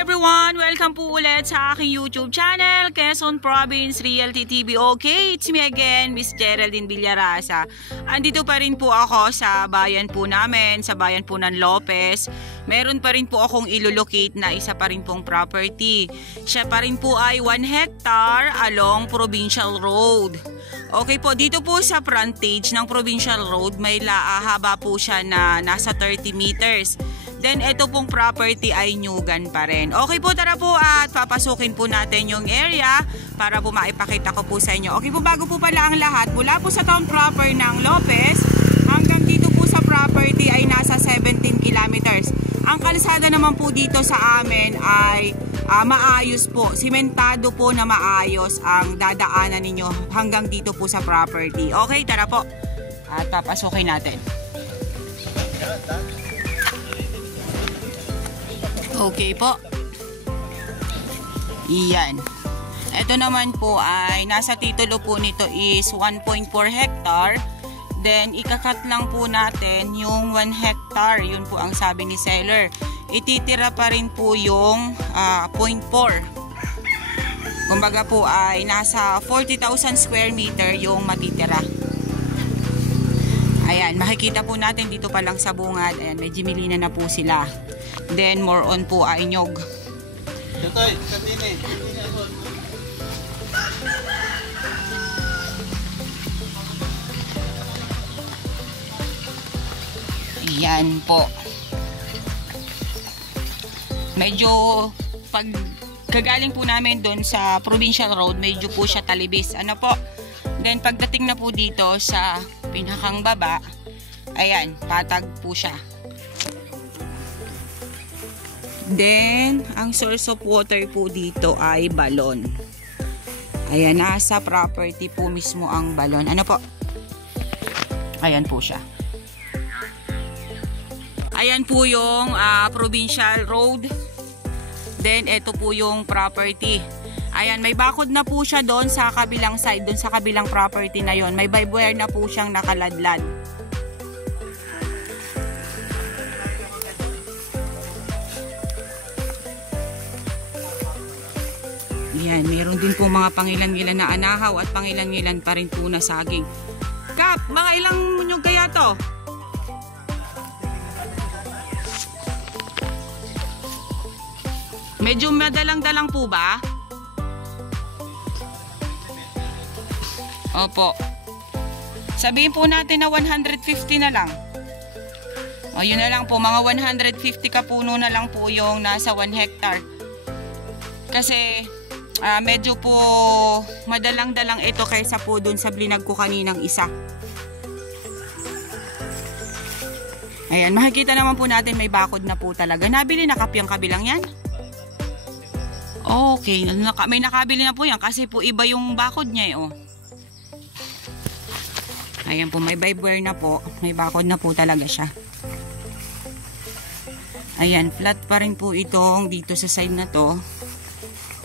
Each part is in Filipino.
everyone! Welcome po ulit sa aking YouTube channel, Quezon Province Realty TV. Okay, it's me again, Miss Geraldine Villarasa. Andito pa rin po ako sa bayan po namin, sa bayan po ng Lopez. Meron pa rin po akong ilolocate na isa pa rin pong property. Siya pa rin po ay 1 hectare along Provincial Road. Okay po, dito po sa frontage ng Provincial Road, may haba po siya na nasa 30 meters. Then, ito pong property ay nyugan pa rin. Okay po, tara po at papasukin po natin yung area para po maipakita ko po sa inyo. Okay po, bago po pala ang lahat, mula po sa town proper ng Lopez, hanggang dito po sa property ay nasa 17 kilometers. Ang kalsada naman po dito sa amin ay maayos po. Simentado po na maayos ang dadaanan ninyo hanggang dito po sa property. Okay, tara po. At papasukin natin. Okay po. Iyan. Ito naman po ay nasa titulo po nito is 1.4 hectare. Then ikakat lang po natin yung 1 hectare. Yun po ang sabi ni seller. Ititira pa rin po yung 0.4. Kumbaga po ay nasa 40,000 square meter yung matitira. Ayan, makikita po natin dito pa lang sa bungad. Ayan, medyo milina na po sila. Then more on po ay nyog. Ayan po. Medyo pag gagaling po namin doon sa Provincial Road, medyo po siya talibis. Ano po? Then pagdating na po dito sa pinakang baba, ayan, patag po siya. Then, ang source of water po dito ay balon. Ayan, nasa property po mismo ang balon. Ano po? Ayan po siya. Ayan po yung Provincial Road. Then, ito po yung property. Ayan, may bakod na po siya doon sa kabilang side, doon sa kabilang property na yon. May barbed wire na po siyang nakaladlad. Yan, meron din po mga pangilan-ngilan na anahaw at pangilan-ngilan pa rin po na saging. Kap, mga ilang nyug kaya to? Medyo madalang-dalang po ba? Opo. Sabihin po natin na 150 na lang. O, yun na lang po. Mga 150 kapuno na lang po yung nasa 1 hectare. Kasi medyo po madalang-dalang ito kaysa po dun sa blinag ko kaninang isa. Ayan, makikita naman po natin may bakod na po talaga. Nabili na kap yung kabilang yan? Okay, may nakabili na po yan kasi po iba yung bakod niya eh, oh. Ayan po, may barbed wire na po. May bakod na po talaga siya. Ayan, flat pa rin po itong dito sa side na to.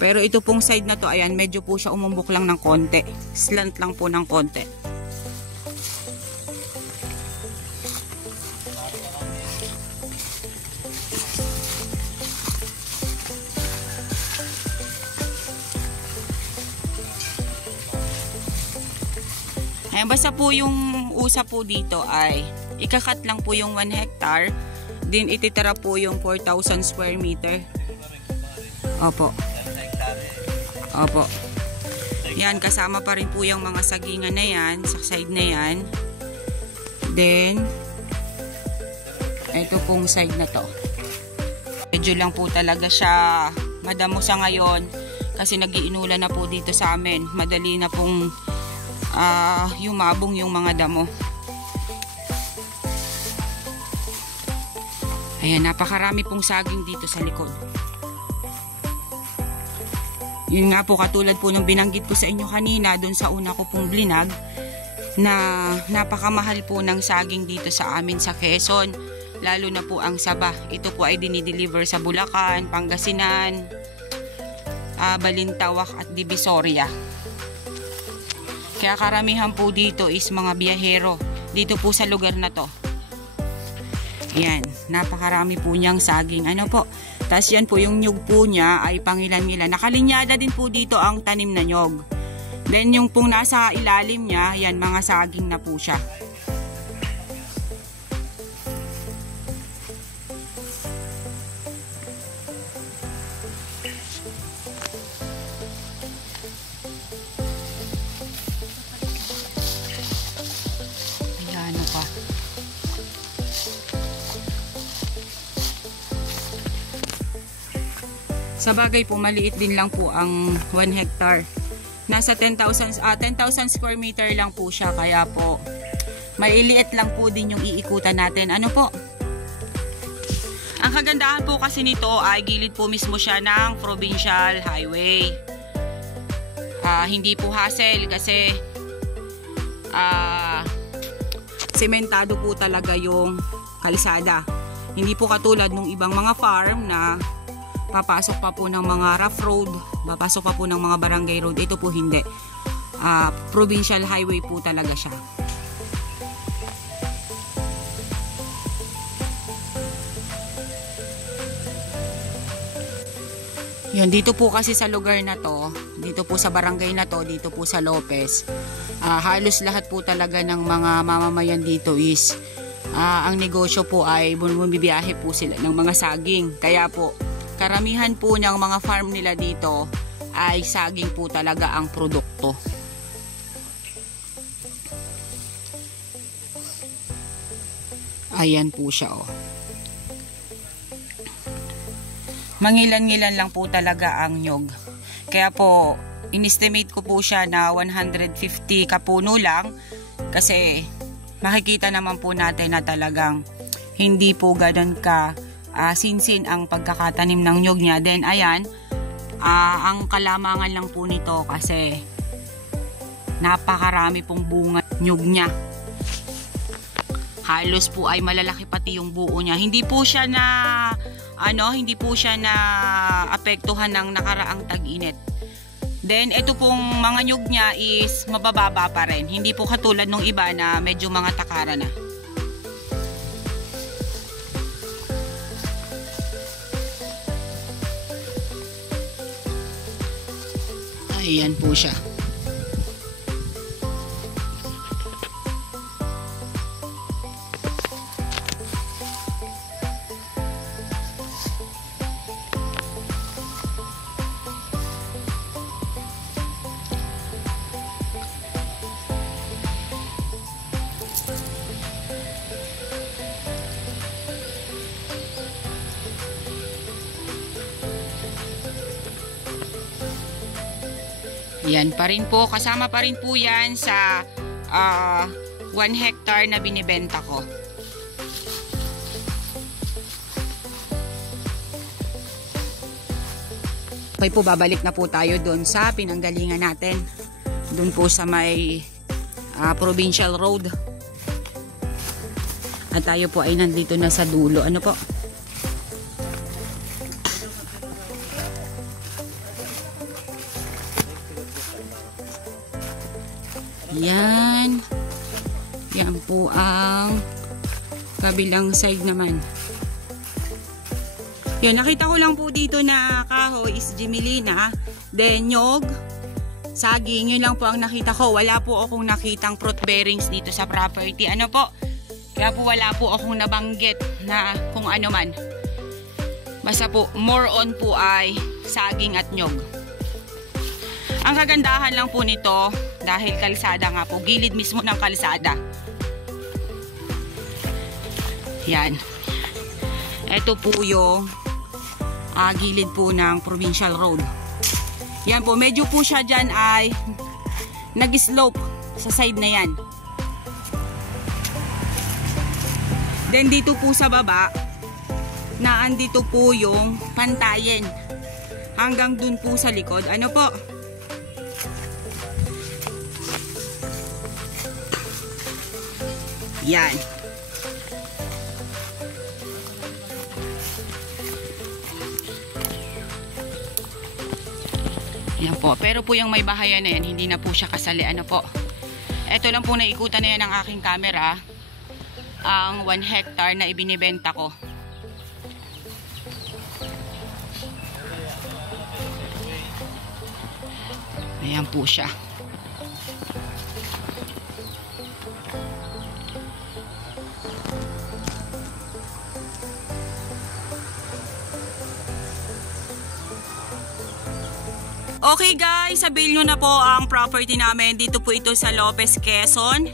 Pero ito pong side na to, ayan, medyo po siya umumbok lang ng konti. Slant lang po ng konti. Ayan, basta po yung usap po dito ay ikakat lang po yung 1 hectare. Then ititira po yung 4,000 square meter. Opo. Opo. Yan, kasama pa rin po yung mga sagingan na yan, sa side na yan. Then, ito pong side na to. Medyo lang po talaga siya madamo sa ngayon kasi nag-iinulan na po dito sa amin. Madali na pong yumabong yung mga damo. Ayan, napakarami pong saging dito sa likod. Yun nga po, katulad po ng binanggit ko sa inyo kanina doon sa una ko pong blinag na napakamahal po ng saging dito sa amin sa Quezon, lalo na po ang saba. Ito po ay dinideliver sa Bulacan, Pangasinan, Balintawak at Divisoria. Kaya karamihan po dito is mga biyahero dito po sa lugar na to. Yan, napakarami po niyang saging. Ano po? Tapos yan po, yung nyug po niya ay pangilan-ngilan. Nakalinyada din po dito ang tanim na nyug. Then yung pong nasa ilalim niya, yan, mga saging na po siya. Ayan, ano pa? Sa bagay po, maliit din lang po ang 1 hectare. Nasa 10,000 square meter lang po siya. Kaya po, mailiit lang po din yung iikutan natin. Ano po? Ang kagandahan po kasi nito ay gilid po mismo siya ng provincial highway. Hindi po hassle kasi sementado po talaga yung kalsada. Hindi po katulad ng ibang mga farm na papasok pa po ng mga rough road, papasok pa po ng mga barangay road. Ito po hindi. Provincial highway po talaga siya. Yan, dito po kasi sa lugar na to, dito po sa barangay na to, dito po sa Lopez, halos lahat po talaga ng mga mamamayan dito is ang negosyo po ay bumibiyahe po sila ng mga saging. Kaya po, karamihan po ng mga farm nila dito ay saging po talaga ang produkto. Ayan po siya, oh. Mangilan-ngilan lang po talaga ang nyog. Kaya po, inestimate ko po siya na 150 kapuno lang kasi makikita naman po natin na talagang hindi po ganun ka sinsin ang pagkakatanim ng nyog niya. Then ayan, ang kalamangan lang po nito kasi napakarami pong bunga nyog niya. Halos po ay malalaki pati yung buo niya. Hindi po siya na apektuhan ng nakaraang tag-init. Then ito pong mga nyug niya is mabababa pa rin. Hindi po katulad nung iba na medyo mga takara na. Ayan po siya. Yan pa rin po, kasama pa rin po yan sa 1 hectare na binibenta ko. Okay po, babalik na po tayo doon sa pinanggalingan natin. Doon po sa may provincial road. At tayo po ay nandito na sa dulo. Ano po? Yan. Yan po ang kabilang side naman. Yan, nakita ko lang po dito na kahoy is Gemilina. Then nyog, saging, yun lang po ang nakita ko. Wala po akong nakitang fruit bearings dito sa property. Ano po? Kaya po wala po akong nabanggit na kung ano man. Basta po, more on po ay saging at nyog. Ang kagandahan lang po nito, dahil kalsada nga po, gilid mismo ng kalsada. Yan. Ito po yung gilid po ng provincial road. Yan po, medyo po siya dyan ay nag-slope sa side na yan. Then dito po sa baba, na andito po yung pantayin. Hanggang dun po sa likod. Ano po? Yan. Yan po. Pero po yung may bahayan na yan, hindi na po siya kasali. Ano po? Ito lang po naikutan na yan ng aking camera. ang 1 hectare na ibinibenta ko. Ayan po siya. Okay guys, sabihin nyo na po ang property namin. Dito po ito sa Lopez, Quezon.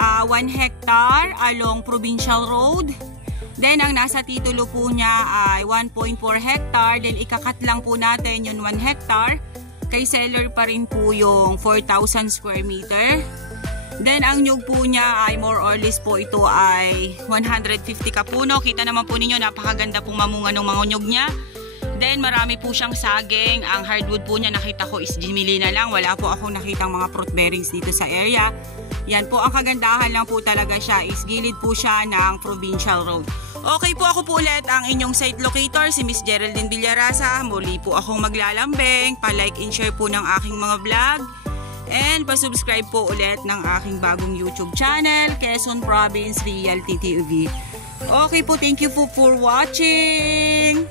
1 hectare along Provincial Road. Then ang nasa titulo po niya ay 1.4 hectare. Then ikakat lang po natin yung 1 hectare. Kay seller pa rin po yung 4,000 square meter. Then ang nyug po niya ay more or less po ito ay 150 kapuno. Kita naman po ninyo, napakaganda pong mamunga ng mga nyug niya. Then marami po siyang saging. Ang hardwood po niya nakita ko is Jimilina lang. Wala po akong nakitang mga fruit bearings dito sa area. Yan po, ang kagandahan lang po talaga siya is gilid po siya ng Provincial Road. Okay po, ako po ulit ang inyong site locator, si Miss Geraldine Villarasa. Muli po akong maglalambing. Pa-like and share po ng aking mga vlog. And pa-subscribe po ulit ng aking bagong YouTube channel, Quezon Province Realty TV. Okay po, thank you po for watching.